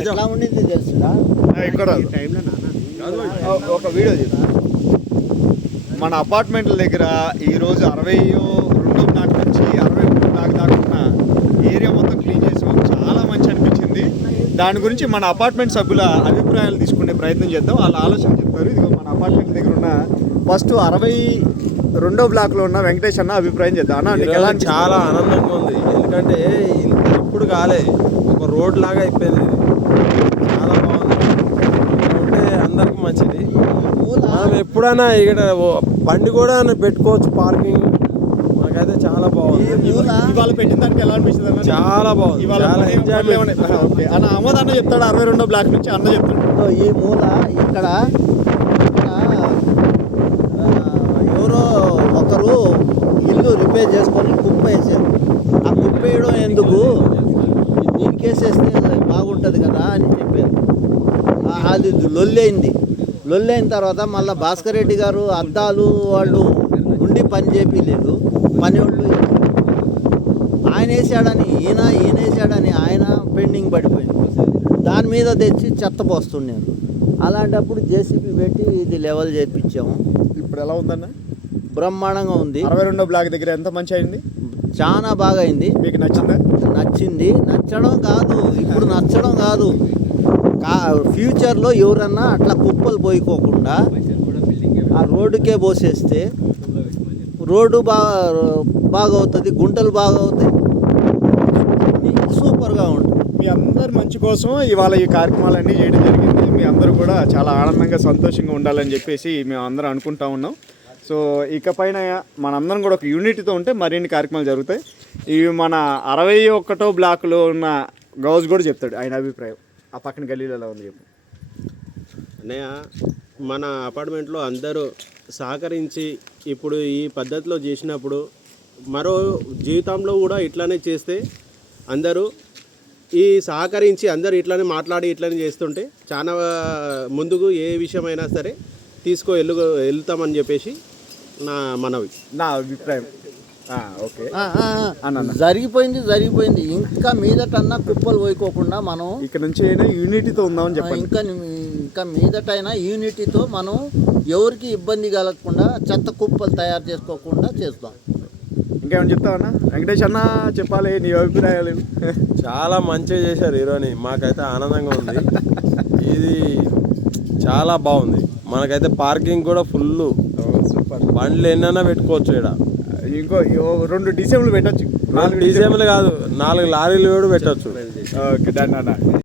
ఎట్లా ఉండింది ఇక్కడ. ఓ- ఒక వీడియో తీద్దాం. మన అపార్ట్మెంట్ల దగ్గర ఈరోజు అరవై రెండో బ్లాక్ నుంచి అరవై మూడు బ్లాక్ దాకా ఉన్న ఏరియా మొత్తం క్లీన్ చేసాం చాలా మంచి అనిపించింది. దాని గురించి మన అపార్ట్మెంట్ సభ్యుల అభిప్రాయాలు తీసుకునే ప్రయత్నం చేద్దాం. వాళ్ళ ఆలోచన చెప్తారు. ఇదిగో మన అపార్ట్మెంట్ దగ్గర ఉన్న ఫస్ట్ అరవై రెండో బ్లాక్లో ఉన్న వెంకటేష్ అన్న అభిప్రాయం చేద్దాం. అన్న నీకు? చాలా ఆనందంగా ఉంది. ఎందుకంటే ఇంత ఇప్పుడు కాలే ఒక రోడ్ లాగా అయిపోయింది. చాలా బాగుంది. ఉంటే అందరికి మంచిది. మనం ఎప్పుడైనా ఇక్కడ బండి కూడా పెట్టుకోవచ్చు పార్కింగ్. మనకైతే చాలా బాగుంది. ఇవాళ పెట్టిన దానికి ఎలా అనిపిస్తుంది అన్న? చాలా బాగుంది. చాలా ఎంజాయ్మెంట్ ఓకే. అన్న చెప్తాడు అరవై రెండో బ్లాక్ నుంచి అన్న చెప్తాడు. ఈ మూల ఇక్కడ ఎవరో ఒకరు ఇల్లు రిపేర్ చేసుకొని కుప్ప వేసారు ఆ కుప్ప వేయడం ఎందుకు దీనికేసేస్తే బాగుంటుంది కదా అని చెప్పారు. అది లొల్లైంది. లొల్లైన తర్వాత మళ్ళీ భాస్కర్ రెడ్డి గారు అద్దాలు వాళ్ళు ఉండి పని చేపిలేదు. పని వాళ్ళు ఆయన వేసాడని ఈయన ఈయన వేసాడని ఆయన పెండింగ్ పడిపోయింది దాని మీద తెచ్చి చెత్త పోస్తున్నాను అలాంటప్పుడు జేసీబీ పెట్టి ఇది లెవెల్ చేయించాము ఇప్పుడు ఎలా ఉందన్న? బ్రహ్మాండంగా ఉంది. అరవై రెండో బ్లాక్ దగ్గర ఎంత మంచి అయింది? చాలా బాగా అయింది మీకు నచ్చిందా? నచ్చింది. నచ్చడం కాదు. ఇప్పుడు నచ్చడం కాదు. కా ఫ్యూచర్లో ఎవరన్నా అట్లా కుప్పలు పోయికోకుండా ఆ రోడ్డుకే పోసేస్తే రోడ్డు బాగా బాగా అవుతుంది గుంటలు బాగా అవుతాయి సూపర్గా ఉంటుంది. మీ అందరి మంచి కోసం ఇవాళ ఈ కార్యక్రమాలన్నీ చేయడం జరిగింది. మీ అందరూ కూడా చాలా ఆనందంగా సంతోషంగా ఉండాలని చెప్పేసి మేము అందరం అనుకుంటా ఉన్నాం. సో ఇకపైన మనందరం కూడా ఒక యూనిటీతో ఉంటే మరిన్ని కార్యక్రమాలు జరుగుతాయి. ఇవి మన అరవై ఒకటో బ్లాక్లో ఉన్న గౌజ్ కూడా చెప్తాడు ఆయన అభిప్రాయం. ఆ పక్కన గల్లీలో ఎలా ఉంది చెప్పు. అన్నయ్య మన అపార్ట్మెంట్లో అందరూ సహకరించి ఇప్పుడు ఈ పద్ధతిలో చేసినప్పుడు మరో జీవితంలో కూడా ఇట్లానే చేస్తే అందరూ ఈ సహకరించి అందరూ ఇట్లానే మాట్లాడి ఇట్లానే చేస్తుంటే చాలా ముందుకు ఏ విషయమైనా సరే తీసుకో వెళ్ళు వెళ్తామని చెప్పేసి నా మనవి. నా అభిప్రాయం. ఆ, ఓకే. ఆ, ఆ, ఆ. అన్న జరిగిపోయింది జరిగిపోయింది. ఇంకా మీదటన్నా కుప్పలు పోయికోకుండా మనం ఇక్కడ నుంచి అయినా యూనిటీతో ఉందామని చెప్పండి. ఇంకా ఇంకా మీదటైనా యూనిటీతో మనం ఎవరికి ఇబ్బంది కలగకుండా చెత్త కుప్పలు తయారు చేసుకోకుండా చేస్తాం. ఇంకేమైనా చెప్తావన్నా వెంకటేష్ అన్న చెప్పాలి నీ అభిప్రాయాలు చాలా మంచిగా చేశారు హీరోని. మాకైతే ఆనందంగా ఉంది. ఇది చాలా బాగుంది. మనకైతే పార్కింగ్ కూడా ఫుల్ సూపర్ బండ్లు ఎన్నైనా పెట్టుకోవచ్చు ఇక్కడ ఇంకో రెండు డిసెంబర్లు పెట్టచ్చు. నాలుగు డీజేలు కాదు నాలుగు లారీలు కూడా పెట్టచ్చు. ఓకే డన్ అన్న